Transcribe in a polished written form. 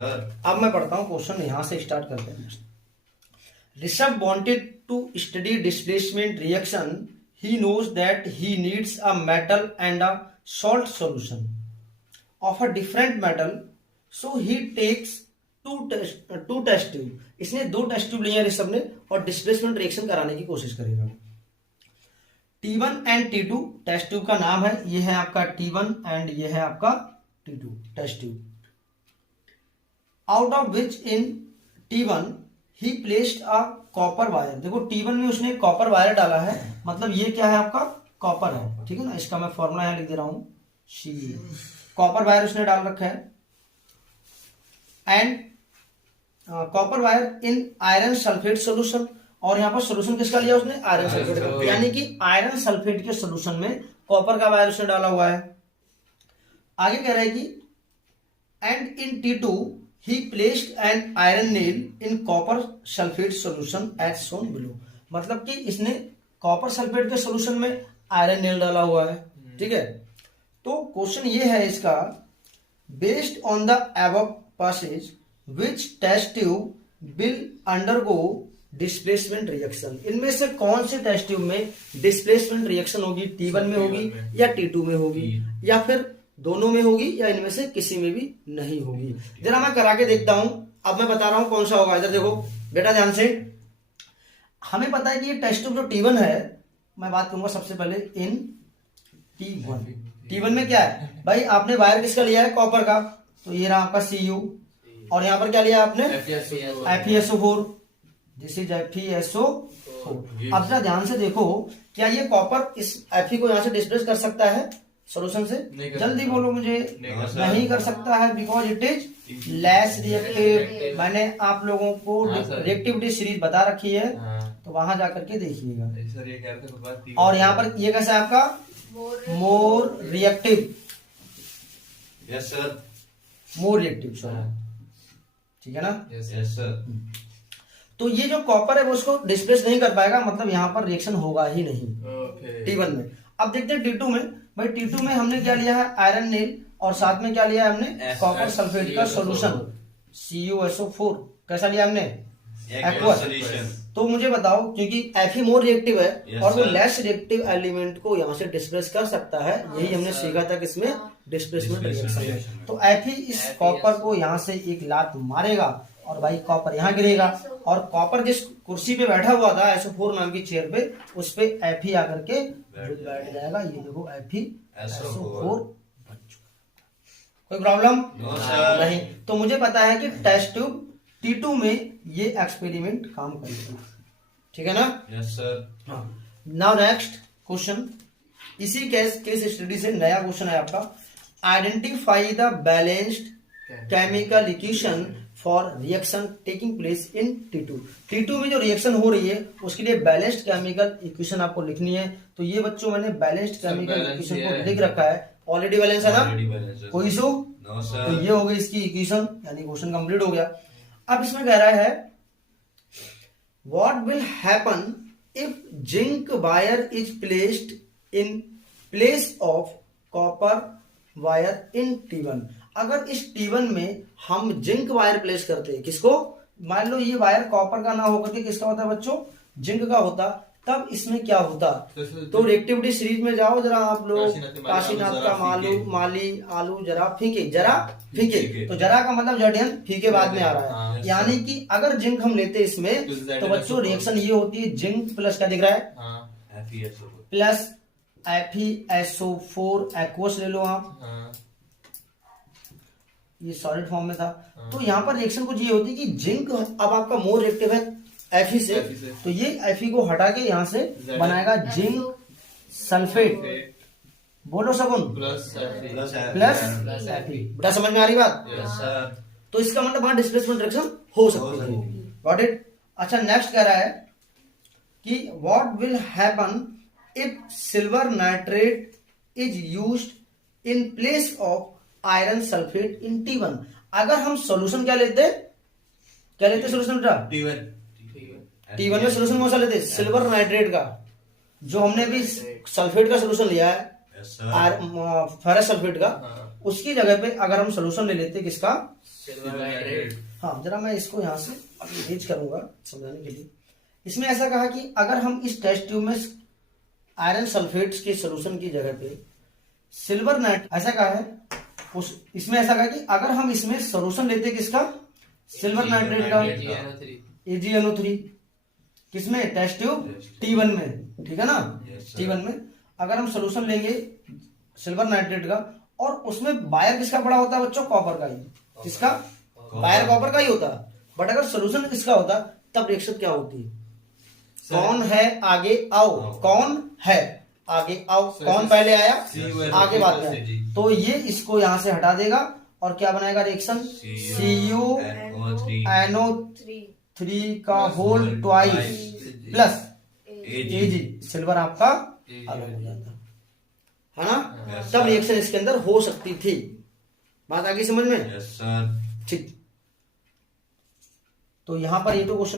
अब मैं पढ़ता हूँ क्वेश्चन, यहां से स्टार्ट करते हैं। Rishabh wanted to study displacement reaction. He knows that he needs a metal and a salt solution of a different metal, so he takes two test tube. इसने 2 test tube लिए ऋषभ ने और डिस्प्लेसमेंट रिएक्शन कराने की कोशिश करेगा। T1 and T2 test tube का नाम है, ये है आपका T1 एंड ये है आपका T2 test tube. Out of which in T1 he placed a copper wire. देखो T1 में उसने कॉपर वायर डाला है, मतलब ये क्या है आपका कॉपर है, ठीक है ना। इसका मैं फॉर्मूला यहां लिख दे रहा हूं, सी कॉपर वायर उसने डाल रखा है। And copper wire in iron sulphate solution, और यहां पर सोल्यूशन किसका लिया उसने, आयरन सल्फेट का, यानी कि आयरन सल्फेट के सोल्यूशन में कॉपर का वायर उसने डाला हुआ है। आगे कह रहा है कि and in T2 he placed an iron nail in copper sulfate solution as shown below। मतलब कि इसने कॉपर सल्फेट के सोल्यूशन में आयरन नेल डाला हुआ है, ठीक है। तो क्वेश्चन ये है इसका, based on the above passage which test tube will undergo displacement reaction. इनमें से कौन से टेस्ट ट्यूब में डिस्प्लेसमेंट रिएक्शन होगी, T1 में होगी या T2 में होगी, या फिर दोनों में होगी, या इनमें से किसी में भी नहीं होगी। जरा मैं करा के देखता हूं, अब मैं बता रहा हूं कौन सा होगा। इधर देखो बेटा ध्यान से, हमें पता है कि ये टेस्ट ट्यूब जो T1 है, मैं बात करूंगा सबसे पहले इन T1 में क्या है भाई, आपने वायर किसका लिया है, कॉपर का, तो ये रहा आपका Cu, और यहां पर क्या लिया आपने, FeSO4, दिस इज FeSO4। अब जरा ध्यान से देखो, क्या ये कॉपर इस Fe को यहां से डिस्प्लेस कर सकता है सोल्यूशन से, जल्दी बोलो मुझे, नहीं कर सकता है, because it is less reactive. मैंने आप लोगों को रिएक्टिविटी सीरीज बता रखी है, तो वहां जाकर के देखिएगा। और यहाँ पर ये कैसा है आपका, more reactive, yes sir, more reactive, sorry, ठीक है ना, यस सर। तो ये जो कॉपर है वो उसको डिस्प्लेस नहीं कर पाएगा, मतलब यहाँ पर रिएक्शन होगा ही नहीं T1 में। अब देखते हैं T2 में, भाई T2 में हमने क्या लिया है, आयरन नेल, और साथ में क्या लिया है हमने, कॉपर सल्फेट का सॉल्यूशन CuSO4। कैसा लिया हमने, एक्वस। तो मुझे बताओ, क्योंकि Fe मोर रिएक्टिव है और वो लेस रिएक्टिव एलिमेंट को यहाँ से डिस्प्लेस कर सकता है, यही हमने सीखा था किसमें, डिस्प्लेसमेंट रिएक्शन में। तो Fe इस कॉपर को यहाँ से एक लात मारेगा और भाई कॉपर यहाँ गिरेगा, और कॉपर जिस कुर्सी पे बैठा हुआ था SO4 नाम की चेयर पे, उस पे Fe आकर के बैठ जाएगा। ये देखो FeSO4। कोई प्रॉब्लम नहीं। तो मुझे पता है कि टेस्ट ट्यूब T2 में ये एक्सपेरिमेंट काम करेगा, ठीक है ना, यस सर। हाँ, नाउ नेक्स्ट क्वेश्चन, इसी केस स्टडी से नया क्वेश्चन है आपका, identify the balanced chemical equation for reaction taking place in T2। T2 में जो रिएक्शन हो रही है उसके लिए बैलेंस्ड केमिकल इक्वेशन आपको लिखनी है। तो ये बच्चों मैंने बैलेंस्ड केमिकल इक्वेशन को लिख रखा है, ऑलरेडी बैलेंस है ना, कोई इशू, तो ये हो गई इसकी इक्वेशन, यानी क्वेश्चन कंप्लीट हो गया। अब इसमें कह रहा है, what will happen if zinc wire is placed in place of copper wire in T1। अगर इस T1 में हम जिंक वायर प्लेस करते हैं, किसको, मान लो ये वायर कॉपर का ना होकर के किसका होता है बच्चों, जिंक का होता, तब इसमें क्या होता। तो रिएक्टिविटी सीरीज में जाओ जरा आप लोग, काशीनाथ का माली आलू जरा फीके, तो जरा का मतलब जडियन, फीके बाद में आ रहा है, यानी कि अगर जिंक हम लेते इसमें, तो बच्चों रिएक्शन ये होती है, जिंक प्लस क्या दिख रहा है, प्लस FeSO4 एक्वस ले लो आप, ये सॉलिड फॉर्म में था। तो यहाँ पर रिएक्शन कुछ ये होती है कि जिंक अब आपका मोर रिएक्टिव है Fe से, तो ये Fe को हटा के यहाँ से बनाएगा जिंक सल्फेट, बोलो सगुन, प्लस Fe। बेटा समझ में आ रही बात, तो इसका मतलब वहां डिस्प्लेसमेंट रिएक्शन हो सकती है, गॉट इट। अच्छा नेक्स्ट कह रहा है कि what will happen if silver nitrate is used in place of iron sulphate in T1। अगर हम सॉल्यूशन क्या लेते सोल्यूशन बेटा, T1 में सोल्यूशन कौन सा लेते, सिल्वर नाइट्रेट का, जो हमने भी सल्फेट का सोल्यूशन लिया है, फेरस सल्फेट का, उसकी जगह पे अगर हम सोल्यूशन ले लेते किसका, सिल्वर नाइट्रेट। हाँ जरा मैं इसको यहाँ से अभी रेज करूंगा समझाने के लिए। इसमें ऐसा कहा कि अगर हम इस टेस्ट ट्यूब में आयरन सल्फेट के सोल्यूशन की जगह पे सिल्वर नाइट, ऐसा कहा है उस इसमें ऐसा कहा कि अगर हम इसमें सोल्यूशन लेते किसका, सिल्वर नाइट्रेट का, AgNO3 किसमें, टेस्ट ट्यूब T1 में, ठीक है ना। Yes, sir. T1 में अगर हम सोल्यूशन लेंगे सिल्वर नाइट्रेट का और उसमें बायर किसका पड़ा होता है बच्चों, कॉपर का ही, किसका, बायर कॉपर का ही होता है। बट अगर सोल्यूशन किसका होता तब रिएक्शन क्या होती है, कौन है आगे आओ, कौन है आगे आओ, कौन पहले आया आगे बात में, तो ये इसको यहां से हटा देगा और क्या बनाएगा रिएक्शन, CuNO3 का whole twice plus Ag, silver आपका अलग हो जाता है ना। Yes, तब sir. रिएक्शन इसके अंदर हो सकती थी। बात आगे समझ में, Yes, sir. ठीक। तो यहां पर ये तो क्वेश्चन